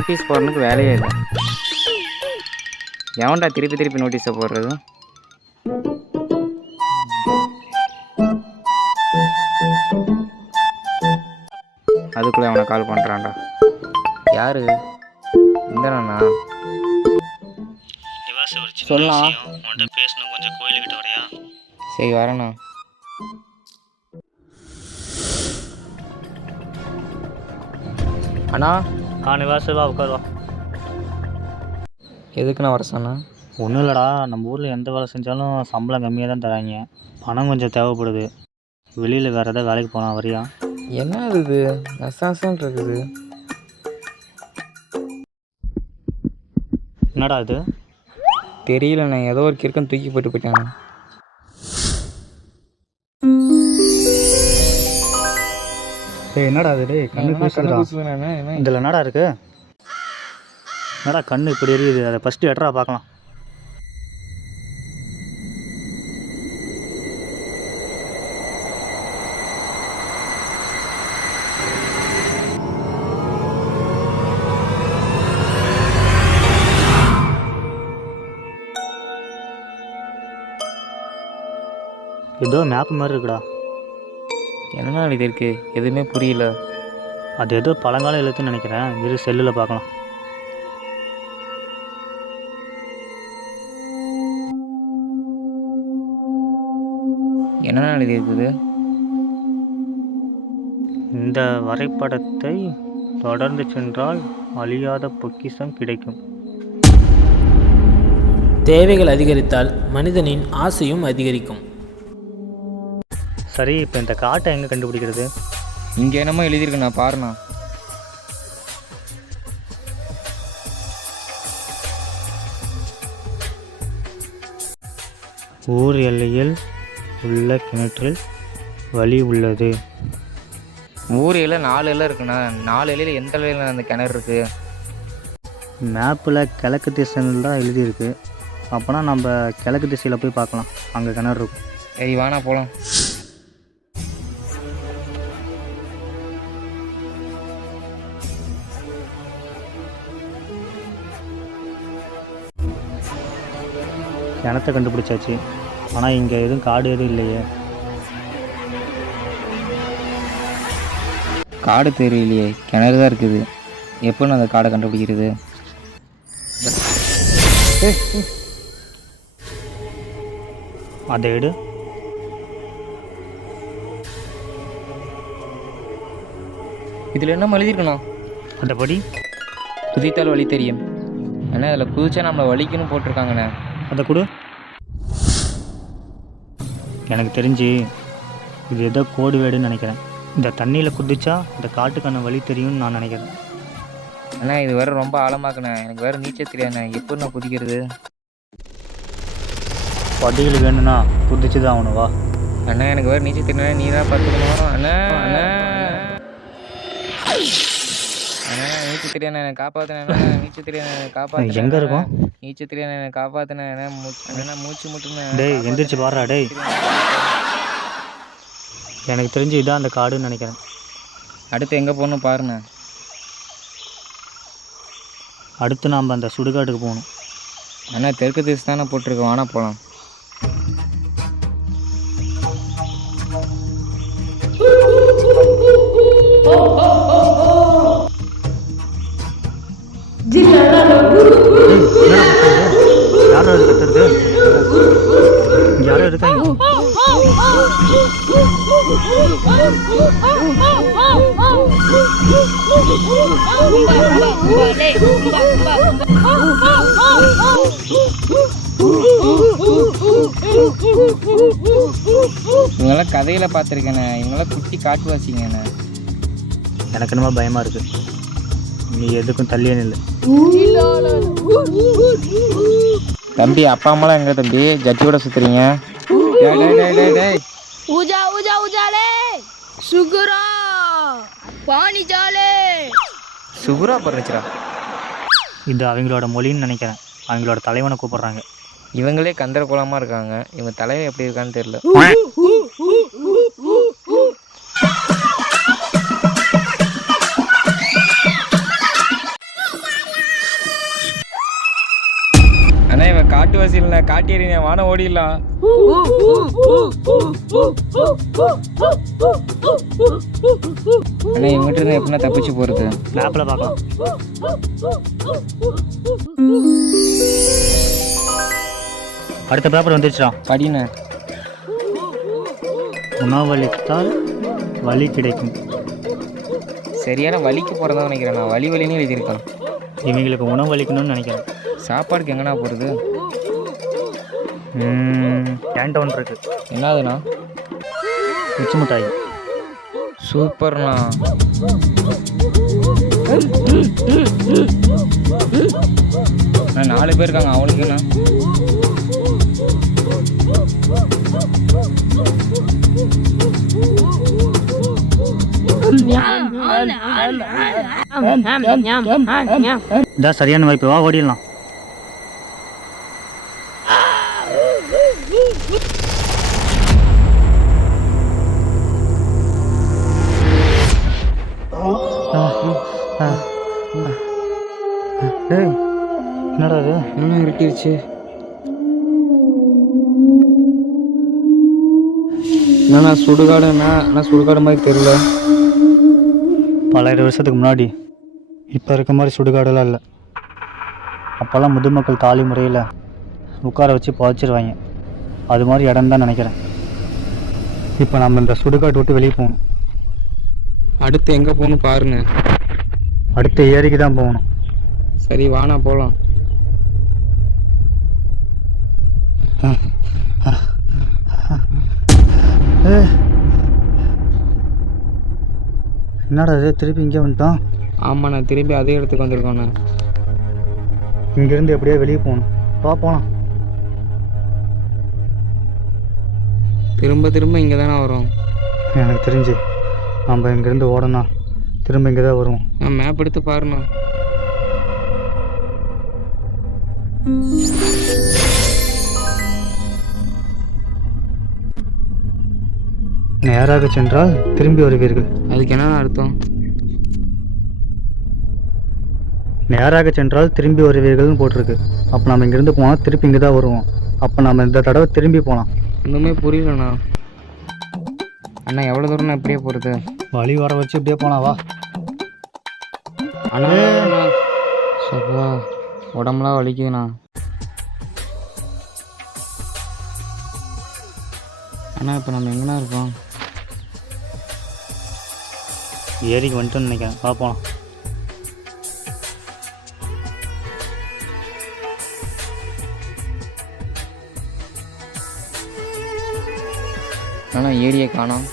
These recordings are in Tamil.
நோட்டீஸ் போடுறதுக்கு வேலையே இல்லை. எவன்டா திருப்பி திருப்பி நோட்டீஸை போடுறது? அதுக்குள்ளே அவனை கால் பண்ணுறான்டா. யாரு? இந்தண்ணா சொல்லலாம். உன்கிட்ட பேசணும், கொஞ்சம் கோயிலுக்கிட்ட வரையா? சரி வரேண்ணா. அண்ணா நிவாஸ் வா, உட்கார் வா. எதுக்குண்ணா வர சொன்னா? ஒன்றும் இல்லைடா, நம்ம ஊரில் எந்த வேலை செஞ்சாலும் சம்பளம் கம்மியாக தான் தராங்க. பணம் கொஞ்சம் தேவைப்படுது. வெளியில் வேறு எதாவது வேலைக்கு போனால் வரியா? என்ன இது நசாசன் இருக்குது? என்னடா இது? தெரியலண்ணே, ஏதோ ஒரு கிறுக்கன் தூக்கி போட்டு போயிட்டாங்க. என்னடா இது? கண்ணு கூசுதுண்ணே. இதில் என்னடா இருக்கு? என்னடா கண்ணு இப்படி எரியுது? அதை ஃபஸ்ட்டு எட்ரா பார்க்கலாம். ஏதோ மேப் மாதிரி இருக்குடா. என்னண்ணா இது இருக்கு? எதுவுமே புரியல. அது ஏதோ பழங்கால எழுத்துன்னு நினைக்கிறேன். இரு செல்லில் பார்க்கலாம். என்னண்ணா இது இருக்குது? இந்த வரைபடத்தை தொடர்ந்து சென்றால் அழியாத பொக்கிஷம் கிடைக்கும். தேவைகள் அதிகரித்தால் மனிதனின் ஆசையும் அதிகரிக்கும். சரி, இப்போ இந்த காட்டை எங்கே கண்டுபிடிக்கிறது? இங்கே என்னமோ எழுதியிருக்குண்ணா, பாருண்ணா. ஊர் எல்லையில் உள்ள கிணற்றில் வழி உள்ளது. ஊர் இலை 4 இலை இருக்குண்ணா. 4 இலையில் எந்த இலையில் அந்த கிணறு இருக்குது? மேப்பில் கிழக்கு திசையில் தான் எழுதியிருக்கு. அப்போனா நம்ம கிழக்கு திசையில் போய் பார்க்கலாம், அங்கே கிணறு இருக்கும். சரி வாண்ணா போகலாம். கிணத்தை கண்டுபிடிச்சாச்சு. ஆனால் இங்கே எதுவும் காடு எதுவும் இல்லையே. காடு தெரியலையே, கிணறு தான் இருக்குது. எப்போன்னு அந்த காடை கண்டுபிடிக்கிறது? அதை எடு. இதில் என்ன எழுதியிருக்குண்ணா? அந்த படி குதித்தால் வழி தெரியும். அண்ணா அதில் குதிச்சா நம்மளை வலிக்குன்னு போட்டிருக்காங்கண்ணே. அதை கொடு. எனக்கு தெரிஞ்சு இது ஏதோ கோடு வேடுன்னு நினைக்கிறேன். இந்த தண்ணியில் குதிச்சா இந்த காட்டுக்கான வழி தெரியும்னு நான் நினைக்கிறேன். அண்ணா இது வேறு ரொம்ப ஆழமாக்குண்ணே. எனக்கு வேறு நீச்சல் தெரியாதுண்ணே. எப்போ நான் குதிக்கிறது? படிகள் வேணும்னா குதிச்சு தான் ஆகணும். வா அண்ணா, எனக்கு வேறு நீச்சல் தெரியல. நீ தான் பார்த்துக்கணும். அண்ணா அண்ணா அண்ணா நீச்சல் தெரியாண்ணா, எனக்கு காப்பாற்றினேண்ணா. நீச்சல் தெரியாண்ணா, எனக்கு காப்பாற்று. எங்கே இருக்கும்? நீச்சல் தெரியாண்ணா, எனக்கு காப்பாற்றினேன். அண்ணா மூச்சு முட்டுனேன். டேய் எந்திரிச்சு பாடுறா. டேய் எனக்கு தெரிஞ்சு இதான் அந்த காடுன்னு நினைக்கிறேன். அடுத்து எங்கே போகணும் பாருண்ணா. அடுத்து நாம் அந்த சுடுகாட்டுக்கு போகணும். அண்ணா தெற்கு திசை தானே போட்டிருக்கோம், வானா போகலாம். யாரோ கத்துறது? யாரோ இருக்காங்க. இவங்களாம் கதையில் பார்த்துருக்கேண்ணே. இவங்களாம் குட்டி காட்டுவாசிங்கண்ணே. எனக்கு என்னமோ பயமாக இருக்குது. நீ எதுக்கும் தள்ளியே நில்லு. தம்பி, அப்பா அம்மாலாம் எங்க தம்பி? ஜட்டியோட சுத்துறீங்க? ஊஜா ஊஜா ஊஜாலே சுகுரா பானி ஜாலே. சுகுரா பர்னிச்சரா? இது அவங்களோட மொழின்னு நினைக்கிறேன். அவங்களோட தலைவனை கூப்பிடுறாங்க. இவங்களே கந்தர குலமாக இருக்காங்க. இவங்க தலைவன் எப்படி இருக்கான்னு தெரியல. காட்டு வசதியில் காட்டி எறிங்க, வானம் ஓடிடலாம். அண்ணா இவங்கிட்ட இருந்து எப்படின்னா தப்பிச்சு போகிறது? மேப்பில் பார்க்கலாம். அடுத்த பேப்பர் வந்துருச்சுடா. படிண்ணே. உணவளித்தால் வழி கிடைக்கும். சரியான வலிக்கு போகிறதா நினைக்கிறேன். நான் வலின்னு எழுதியிருக்கேன். இவங்களுக்கு உணவு அளிக்கணும்னு நினைக்கிறேன். சாப்பாடுக்கு எங்கண்ணா போகிறது? கேண்டவுன் இருக்கு. என்னதுண்ணா? குச்சி மிட்டாய். சூப்பர்ண்ணா. அண்ணா 4 பேர் இருக்காங்க. அவனுக்குண்ணா இதான் சரியான வாய்ப்பு. வா ஓடிடலாம். என்னடா அது? என்ன இருட்டிருச்சு? என்னண்ணா சுடுகாடுண்ணா? ஆனால் சுடுகாடு மாதிரி தெரியல. பல்லாயிரம் வருஷத்துக்கு முன்னாடி இப்போ இருக்க மாதிரி சுடுகாடெல்லாம் இல்லை. அப்போல்லாம் முதுமக்கள் தாலி முறையில் உட்கார வச்சு புதைச்சிருவாங்க. அது மாதிரி இடம் தான் நினைக்கிறேன். இப்போ நம்ம இந்த சுடுகாட்டை விட்டு வெளியே போகணும். அடுத்து எங்கே போகணும் பாருங்க. அடுத்த ஏரிக்கு தான் போகணும். சரி வாண்ணா போகலாம். என்னடா இது? திருப்பி இங்கே வந்துட்டோம். ஆமாண்ணா, திருப்பி அதே இடத்துக்கு வந்திருக்கோண்ணா. இங்கேருந்து எப்படியோ வெளியே போகணும். போகலாம். திரும்ப இங்கே தானே வரும். எனக்கு தெரிஞ்சு நம்ம இங்கேருந்து ஓடனா திரும்ப இங்கே தான் வருவோம். நான் மேப் எடுத்து பாருண்ணா. நேராக சென்றால் திரும்பி வருவீர்கள். அதுக்கு என்ன அர்த்தம்? நேராக சென்றால் திரும்பி வருவீர்கள்னு போட்டிருக்கு. அப்போ நம்ம இங்கேருந்து போனால் திருப்பி இங்கே தான் வருவோம். அப்போ நம்ம இந்த தடவை திரும்பி போகலாம். இன்னுமே புரியலண்ணா. அண்ணா எவ்வளோ தூரம் இப்படியே போகிறது? வழி வர வச்சு இப்படியே போனா வா. அண்ணா சப்பா உடம்புலாம் வலிக்குதுண்ணா. அண்ணா இப்போ நம்ம எங்கண்ணா இருக்கோம்? ஏரிக்கு வந்துட்டோன்னு நினைக்கிறேன். வா போகலாம். அண்ணா ஏரியை காணோம்.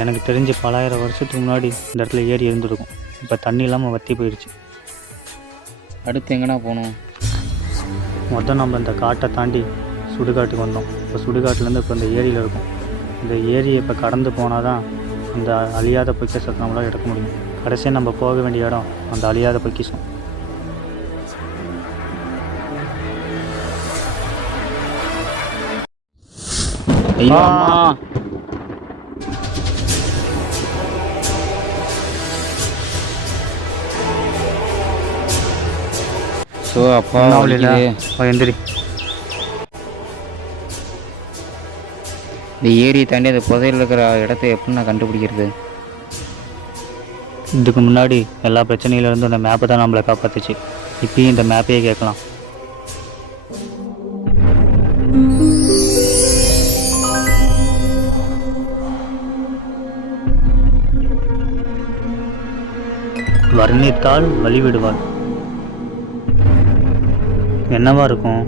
எனக்கு தெரிஞ்சு பலாயிரம் வருஷத்துக்கு முன்னாடி இந்த இடத்துல ஏரி இருந்திருக்கும். இப்போ தண்ணி இல்லாமல் வற்றி போயிடுச்சு. அடுத்து எங்கண்ணா போகணும்? மொத்தம் நம்ம இந்த காட்டை தாண்டி சுடுகாட்டுக்கு வந்தோம். இப்போ சுடுகாட்டிலேருந்து இப்போ இந்த ஏரியில் இருக்கும். இந்த ஏரியை இப்போ கடந்து போனால் தான் அந்த அழியாத பொக்கிஷத்தை நம்மளால் எடுக்க முடியும். கடைசியாக நம்ம போக வேண்டிய இடம் அந்த அழியாத பொக்கிஷம். ஸோ அப்பா எந்திரி. இந்த ஏரியை தாண்டி அந்த புதையில் இருக்கிற இடத்த எப்படி நான் கண்டுபிடிக்கிறது? இதுக்கு முன்னாடி எல்லா பிரச்சனையிலேருந்து அந்த மேப்பை தான் நம்மளை காப்பாற்றுச்சு. இப்பயும் இந்த மேப்பையே கேட்கலாம். வர்ணித்தால் வழிவிடுவாள். என்னவா இருக்கும்?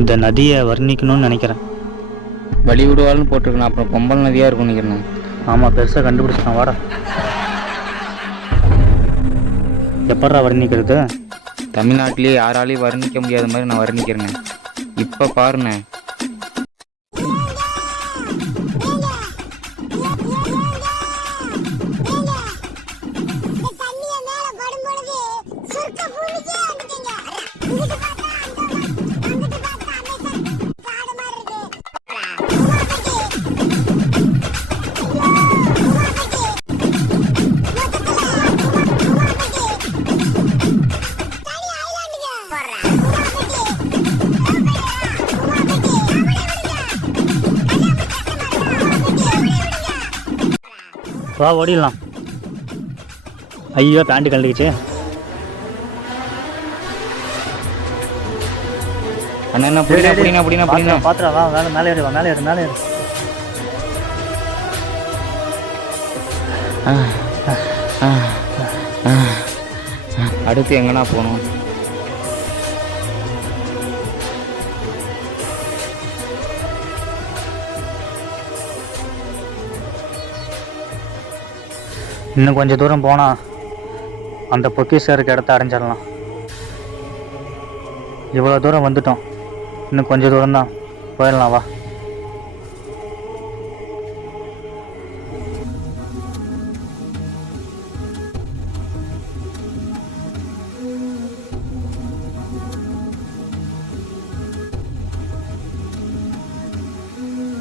இந்த நதியை வர்ணிக்கணும்னு நினைக்கிறேன். வழி விடுவாள்னு போட்டிருக்கேன். அப்புறம் பொம்பல் நதியாக இருக்கும் நினைக்கிறேன். ஆமாம், பெருசாக கண்டுபிடிச்சிட்டான். வாடா. எப்படா வர்ணிக்கிறது? தமிழ்நாட்டிலேயே யாராலையும் வர்ணிக்க முடியாத மாதிரி நான் வர்ணிக்கிறேங்க. இப்போ பாருண்ணே. வா ஓடிடலாம். ஐயோ பேண்ட்டு கழட்டிக்கிச்சு. அண்ணா என்ன புடினா பாத்துடா வா மேலே ஏறு மேலே ஏறு. அடுத்து எங்கண்ணா போகணும்? இன்னும் கொஞ்சம் தூரம் போனால் அந்த பொக்கிஷம் இருக்க இடத்த அடைஞ்சிடலாம். இவ்வளோ தூரம் வந்துட்டோம், இன்னும் கொஞ்சம் தூரம் தான், போயிடலாம் வா.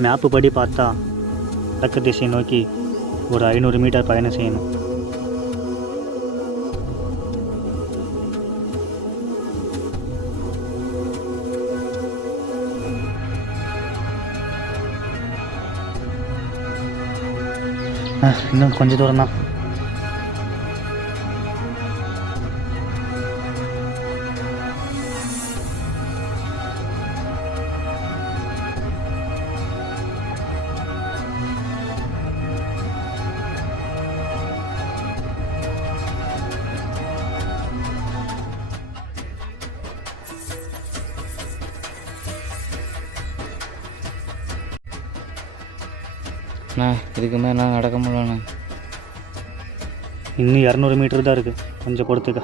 மேப்பு படி பார்த்தா வடக்கு திசையை நோக்கி ஒரு 500 மீட்டர் பயணம் செய்யணும். இன்னும் கொஞ்சம் தூரம் தான். அண்ணா இதுக்கு மேலே நான் நடக்க முடியலண்ணா. இன்னும் 200 மீட்டர் தான் இருக்குது, கொஞ்சம் பொறுத்துக்க.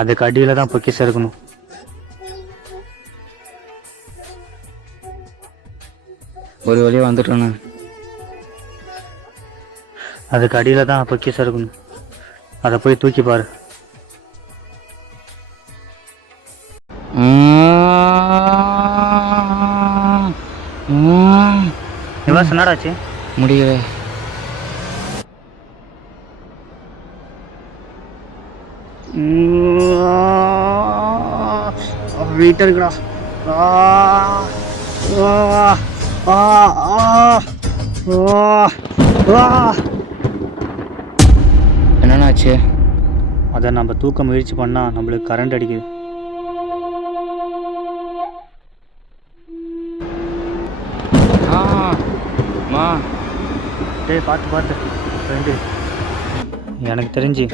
அதுக்கு அடியில் தான் பொக்கிஷம் இருக்கணும். ஒரு வழியாக வந்துட்டோண்ணா. அதுக்கு அடியில் தான் பொக்கிஷம் இருக்கணும், அதை போய் தூக்கி பாரு. நிவாஸ் என்னடாச்சு? முடியல. வீட்டாக இருக்குடா. என்னன்னாச்சு? அதை நம்ம தூக்க முயற்சி பண்ணால் நம்மளுக்கு கரண்ட் அடிக்குது. டேய் பார்த்து ரெண்டு. எனக்கு தெரிஞ்சு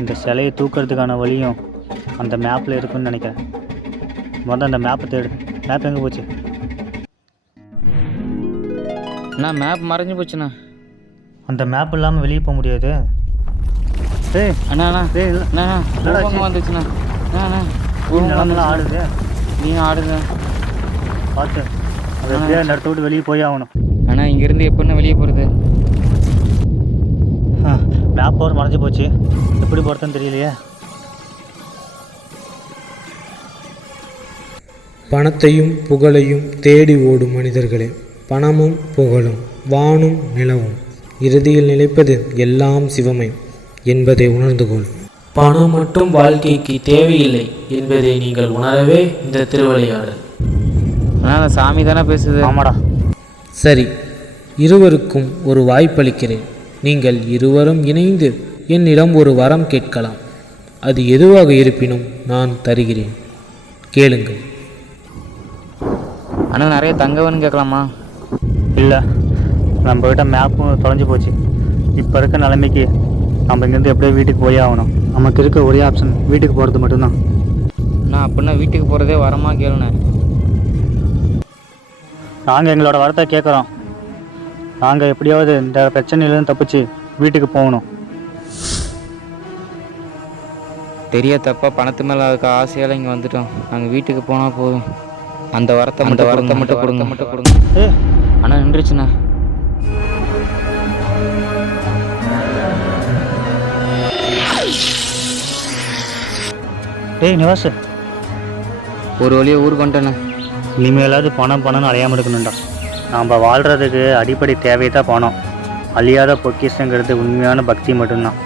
இந்த சிலையை தூக்கிறதுக்கான வழியும் அந்த மேப்பில் இருக்குன்னு நினைக்கிறேன். முதல்ல அந்த மேப்பை தேடு. மேப் எங்கே போச்சு? அண்ணா மேப் மறைஞ்சு போச்சுண்ணா. அந்த மேப் இல்லாமல் வெளியே போக முடியாது. டேய் அண்ணா வந்துச்சுண்ணா. நிலமெல்லாம் ஆடுது. நீ ஆடுங்க பார்த்து அதை எப்படியா இந்த இடத்த விட்டு வெளியே போய் ஆகணும். அண்ணா இங்கேருந்து எப்படின்னா வெளியே போகிறது? மேப் பவர் மறைஞ்சு போச்சு, எப்படி போகிறதுன்னு தெரியலையே. பணத்தையும் புகழையும் தேடி ஓடும் மனிதர்களே, பணமும் புகழும் வானும் நிலவும் இறுதியில் நிலைப்பது எல்லாம் சிவமே என்பதை உணர்ந்து கொள். பணம் மட்டும் வாழ்க்கைக்கு தேவையில்லை என்பதை நீங்கள் உணரவே இந்த திருவிளையாடல். ஆனால் சாமி தானே பேசுது. ஆமாடா. சரி, இருவருக்கும் ஒரு வாய்ப்பளிக்கிறேன். நீங்கள் இருவரும் இணைந்து என்னிடம் ஒரு வரம் கேட்கலாம். அது எதுவாக இருப்பினும் நான் தருகிறேன், கேளுங்கள். ஆனால் நிறைய தங்கவன்னு கேட்கலாமா? இல்லை, நம்மக்கிட்ட மேப்பும் தொலைஞ்சு போச்சு. இப்போ இருக்க நிலைமைக்கு நம்ம இங்கேருந்து எப்படியோ வீட்டுக்கு போயே ஆகணும். நமக்கு இருக்க ஒரே ஆப்ஷன் வீட்டுக்கு போகிறது மட்டும்தான். நான் அப்படின்னா வீட்டுக்கு போகிறதே வரமா கேளுண்ணே. நாங்கள் எங்களோட வரத்தை கேட்குறோம். நாங்கள் எப்படியாவது இந்த பிரச்சனையிலேருந்து தப்பிச்சு வீட்டுக்கு போகணும். பெரிய தப்பாக பணத்து மேலே அதுக்கு ஆசையால் இங்கே வந்துட்டோம். நாங்கள் வீட்டுக்கு போனால் போதும். அந்த வரத்தை மட்டும் கொடுங்க. ஆனால் நின்றுச்சுண்ணா. டேய் நிவாஸ், ஒரு வழியாக ஊருக்கு வந்துட்டேண்ணே. இனிமேலாவது பணம்னு அலையாமல் இருக்கணும்டா. நாம் வாழ்கிறதுக்கு அடிப்படை தேவை தான் பணம். அழியாத பொக்கிஷங்கிறது உண்மையான பக்தி மட்டும்தான்.